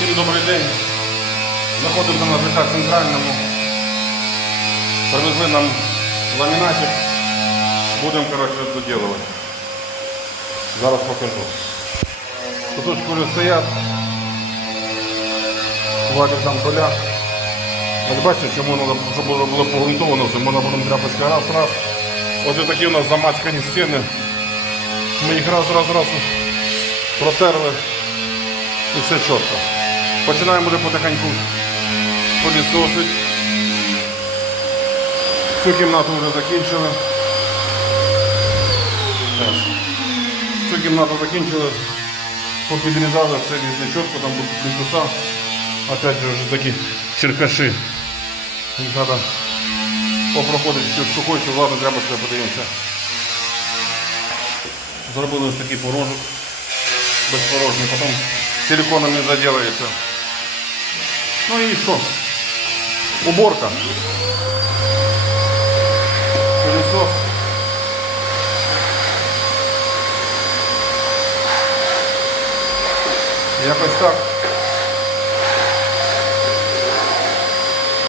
Всім добрий день. Знаходимося на ЖК центральному. Привезли нам ламінатик. Будемо коротше, доділувати. Зараз покажу. Кусочки вже стоять. Валять там поля. Ось бачите, чому треба, щоб було погрунтовано, все, можна потім тряпочка раз, раз. Ось такі у нас замацькані стіни. Ми їх раз, раз, раз протерли і все чітко. Починаємо буде потихеньку пилісосити. Цю кімнату вже закінчили. Цю кімнату закінчили, попідрізали все чітко, там будуть плінтуса. Опять же вже такі черкаші. Треба попроходити цю сухойцю, ладно, треба ще подивимося. Зробили ось такий порожок безпорожній, потім силиконом не заделається. Ну і що? Уборка. Пылесос. Якось так.